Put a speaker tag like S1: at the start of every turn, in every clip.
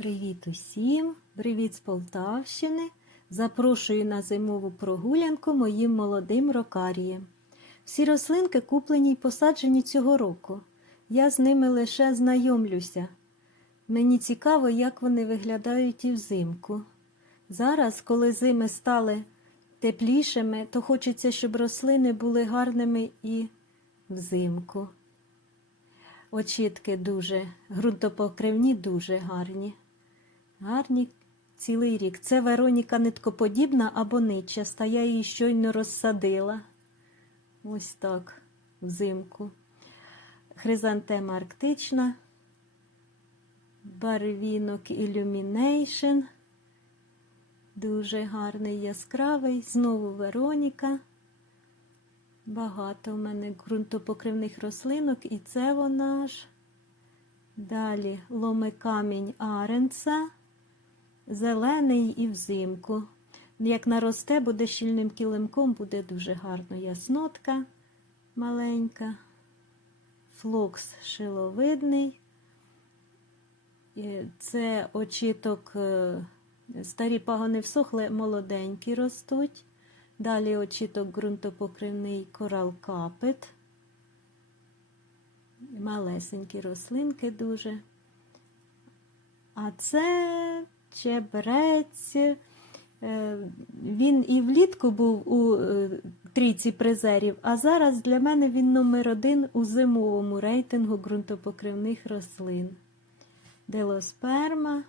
S1: Привіт усім! Привіт з Полтавщини! Запрошую на зимову прогулянку моїм молодим рокарієм. Всі рослинки куплені й посаджені цього року. Я з ними лише знайомлюся. Мені цікаво, як вони виглядають і взимку. Зараз, коли зими стали теплішими, то хочеться, щоб рослини були гарними і взимку. Очітки дуже, ґрунтопокривні дуже гарні. Гарні цілий рік. Це Вероніка ниткоподібна або нитчаста. Я її щойно розсадила. Ось так, взимку. Хризантема арктична. Барвінок Illumination. Дуже гарний, яскравий. Знову Вероніка. Багато в мене ґрунтопокривних рослинок, і це вона ж. Далі ломикамінь Аренца, зелений і взимку. Як наросте, буде щільним килимком, буде дуже гарно яснотка маленька, флокс шиловидний. Це очіток, е, старі пагони всохли, молоденькі ростуть. Далі очіток ґрунтопокривний корал капет. Малесенькі рослинки дуже. А це чебрець. Е, Він і влітку був у е, трійці призерів, а зараз для мене він номер один у зимовому рейтингу ґрунтопокривних рослин. Делосперма,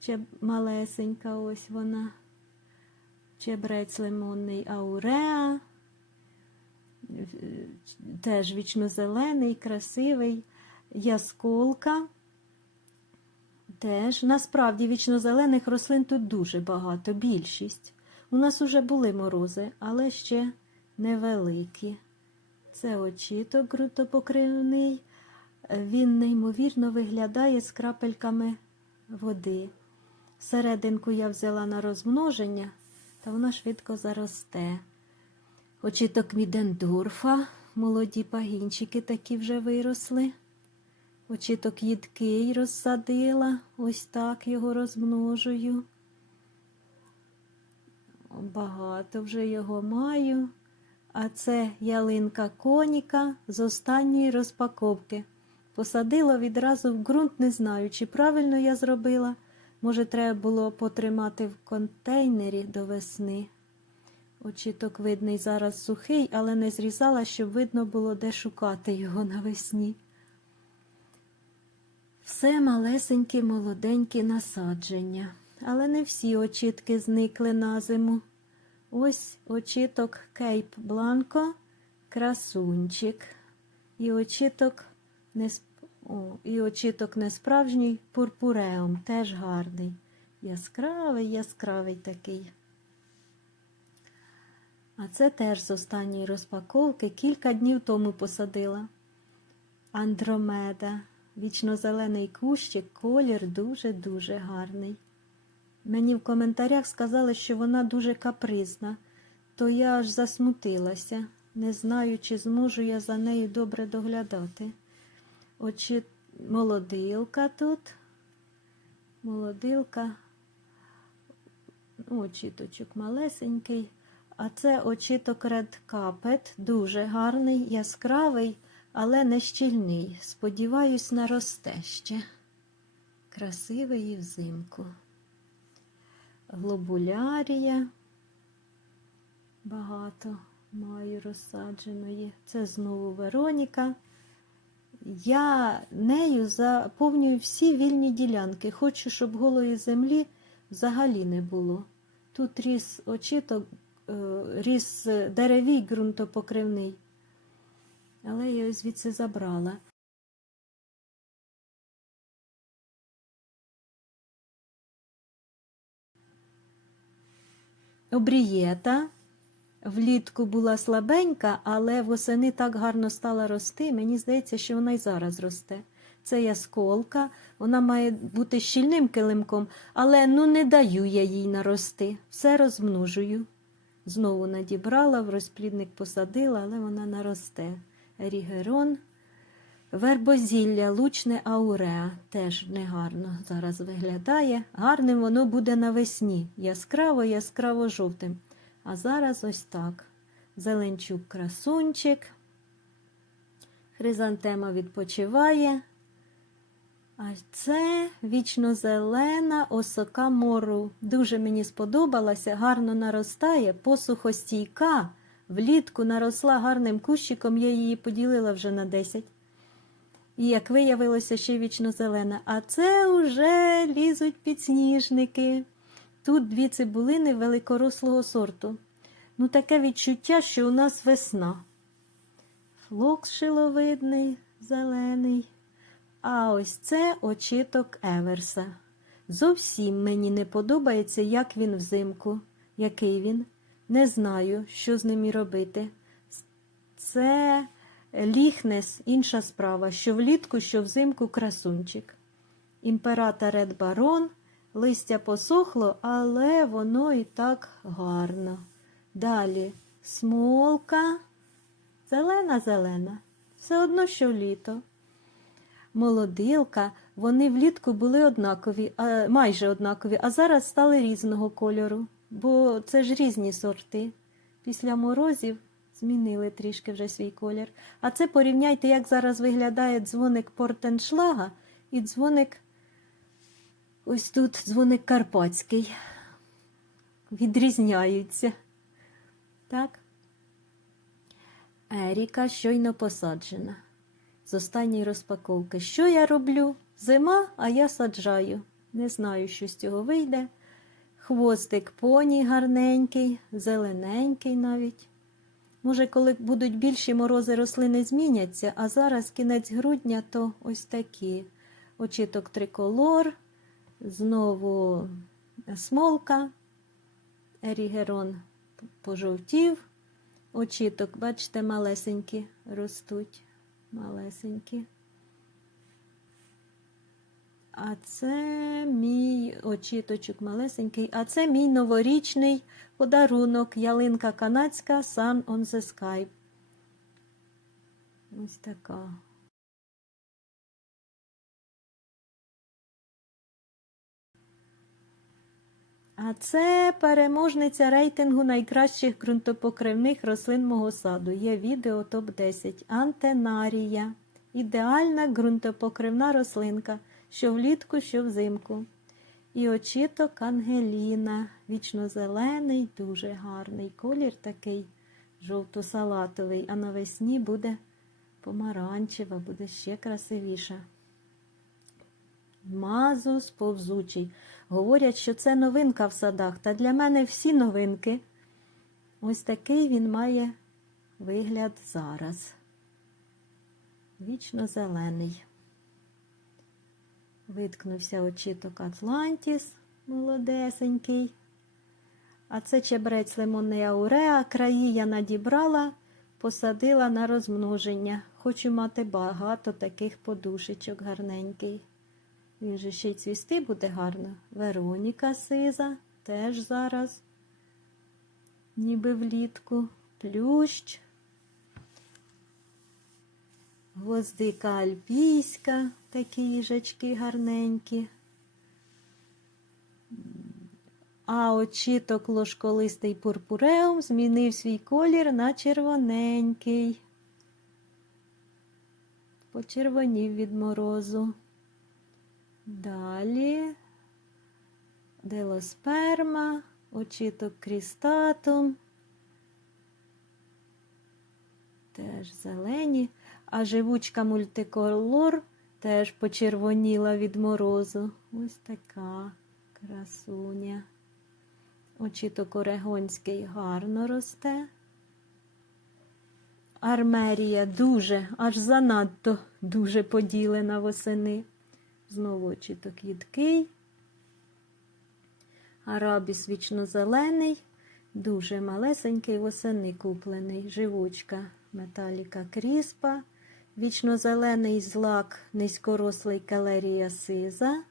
S1: чеб... малесенька ось вона чебрець лимонний ауреа, теж вічнозелений, красивий, ясколка. Теж, насправді, вічнозелених рослин тут дуже багато, більшість. У нас уже були морози, але ще невеликі. Це очіток ґрунтопокривний. Він неймовірно виглядає з крапельками води. Серединку я взяла на розмноження та вона швидко заросте. Очіток Мідендорфа, молоді пагінчики такі вже виросли. Очіток їдкий розсадила, ось так його розмножую. Багато вже його маю. А це ялинка коніка з останньої розпаковки. Посадила відразу в ґрунт, не знаю, чи правильно я зробила. Може, треба було потримати в контейнері до весни. Очіток видний зараз сухий, але не зрізала, щоб видно було, де шукати його навесні. Все малесенькі, молоденькі насадження, але не всі очітки зникли на зиму. Ось очіток Кейп Бланко, красунчик. І очіток несп... О, і очіток несправжній пурпуреум, теж гарний. Яскравий, яскравий такий. А це теж з останньої розпаковки кілька днів тому посадила. Андромеда, вічно-зелений кущик, колір дуже-дуже гарний. Мені в коментарях сказали, що вона дуже капризна, то я аж засмутилася, не знаю, чи зможу я за нею добре доглядати. Очі молодилка тут, молодилка, очіточок малесенький, а це очіток Red Carpet, дуже гарний, яскравий, але не щільний. Сподіваюсь, наросте ще. Красивий і взимку. Глобулярія. Багато маю розсадженої. Це знову Вероніка. Я нею заповнюю всі вільні ділянки. Хочу, щоб голої землі взагалі не було. Тут ріс очіток, е, ріс деревій ґрунтопокривний, але я його звідси забрала. Обрієта. Влітку була слабенька, але восени так гарно стала рости. Мені здається, що вона й зараз росте. Це ясколка, вона має бути щільним килимком, але ну не даю я їй нарости. Все розмножую. Знову надібрала, в розплідник посадила, але вона наросте. Рігерон Вербозілля, лучне ауреа теж негарно зараз виглядає. Гарним воно буде навесні, яскраво, яскраво жовтим. А зараз ось так. Зеленчук красунчик. Хризантема відпочиває. А це вічно-зелена осока мору. Дуже мені сподобалася, гарно наростає, посухостійка. Влітку наросла гарним кущиком, я її поділила вже на 10. І як виявилося, ще вічно-зелена. А це вже лізуть підсніжники. Тут дві цибулини великорослого сорту. Ну, таке відчуття, що у нас весна. Флокс шиловидний, зелений. А ось це очіток Еверса. Зовсім мені не подобається, як він взимку. Який він? Не знаю, що з ним і робити. Це ліхнес, інша справа, що влітку, що взимку красунчик. Імператор Барон, листя посохло, але воно і так гарно. Далі смолка, зелена-зелена, все одно, що літо. Молодилка, вони влітку були однакові, майже однакові, а зараз стали різного кольору, бо це ж різні сорти. Після морозів змінили трішки вже свій колір. А це порівняйте, як зараз виглядає дзвоник Портеншлага і дзвоник, ось тут дзвоник Карпатський. Відрізняються. Так? Еріка щойно посаджена. З останньої розпаковки. Що я роблю? Зима, а я саджаю. Не знаю, що з цього вийде. Хвостик поні гарненький, зелененький навіть. Може, коли будуть більші морози, рослини зміняться, а зараз кінець грудня, то ось такі. Очіток триколор, знову смолка, ерігерон пожовтів. Очіток, бачите, малесенькі ростуть. Малесенькі. А це мій очіточок малесенький, а це мій новорічний подарунок ялинка канадська Sun on the Sky. Ось така. А це переможниця рейтингу найкращих ґрунтопокривних рослин мого саду. Є відео топ-10. Антенарія. Ідеальна ґрунтопокривна рослинка, що влітку, що взимку. І очіток Ангеліна. Вічно-зелений, дуже гарний. Колір такий жовто-салатовий, а навесні буде помаранчева, буде ще красивіша. Мазус повзучий. Говорять, що це новинка в садах, та для мене всі новинки. Ось такий він має вигляд зараз. Вічно зелений. Виткнувся очіток Атлантіс, молодесенький. А це чебрець лимонний ауреа. Краї я надібрала, посадила на розмноження. Хочу мати багато таких подушечок гарненький. Він же ще й цвісти буде гарно. Вероніка сиза теж зараз, ніби влітку, плющ, гвоздика альпійська, такі їжачки гарненькі. А очіток ложколистий пурпуреум змінив свій колір на червоненький. Почервонів від морозу. Далі делосперма, очіток крістатум. Теж зелені, а живучка мультиколор теж почервоніла від морозу. Ось така красуня. Очіток орегонський гарно росте. Армерія дуже, аж занадто дуже поділена восени. Знову очіток їдкий. Арабіс вічно-зелений, дуже малесенький, восени куплений. Живучка металіка кріспа, вічно-зелений злак, низькорослий калерія сиза,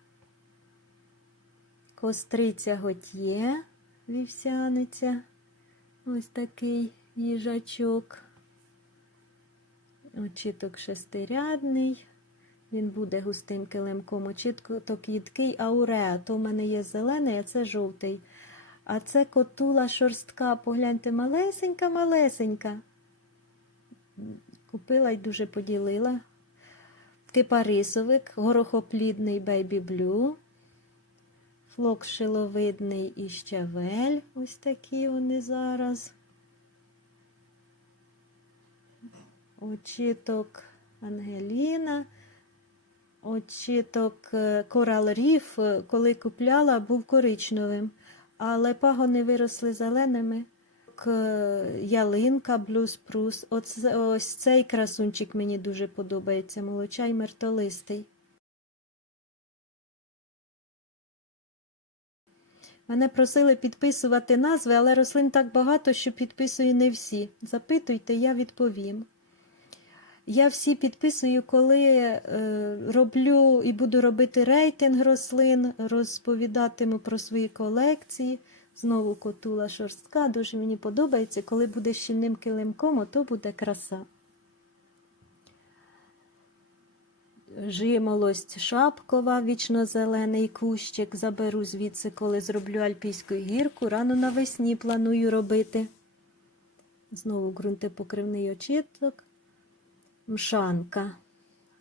S1: костриця готьє, вівсяниця. Ось такий їжачок. Очіток шестирядний. Він буде густим килимком. Очіток їдкий ауреа. То в мене є зелений, а це жовтий. А це котула шорстка. Погляньте, малесенька, малесенька. Купила і дуже поділила. Кипарисовик, горохоплідний бейбі блю. Флок шиловидний і щавель. Ось такі вони зараз. Очіток Ангеліна. Очіток Корал Ріф, коли купляла, був коричневим, але пагони виросли зеленими. К- Ялинка Блюз Прус. Ось цей красунчик мені дуже подобається. Молочай мертолистий. Мене просили підписувати назви, але рослин так багато, що підписую не всі. Запитуйте, я відповім. Я всі підписую, коли е, роблю і буду робити рейтинг рослин, розповідатиму про свої колекції. Знову котула шорстка, дуже мені подобається. Коли буде щільним килимком, то буде краса. Жимолость шапкова, вічно-зелений кущик. Заберу звідси, коли зроблю альпійську гірку. Рано навесні планую робити. Знову ґрунтопокривний очіток. Мшанка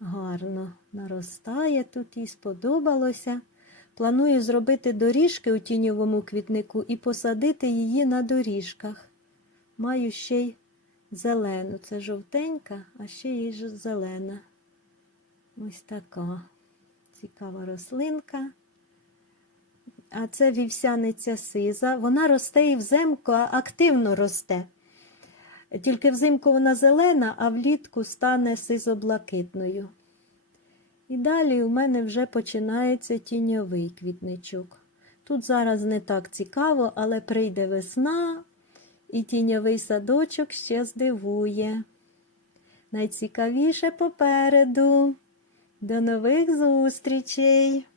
S1: гарно наростає тут, їй сподобалося. Планую зробити доріжки у тіньовому квітнику і посадити її на доріжках. Маю ще й зелену. Це жовтенька, а ще ж зелена. Ось така цікава рослинка. А це вівсяниця сиза. Вона росте і взимку, а активно росте. Тільки взимку вона зелена, а влітку стане сизо-блакитною. І далі у мене вже починається тіньовий квітничок. Тут зараз не так цікаво, але прийде весна, і тіньовий садочок ще здивує. Найцікавіше попереду. До нових зустрічей!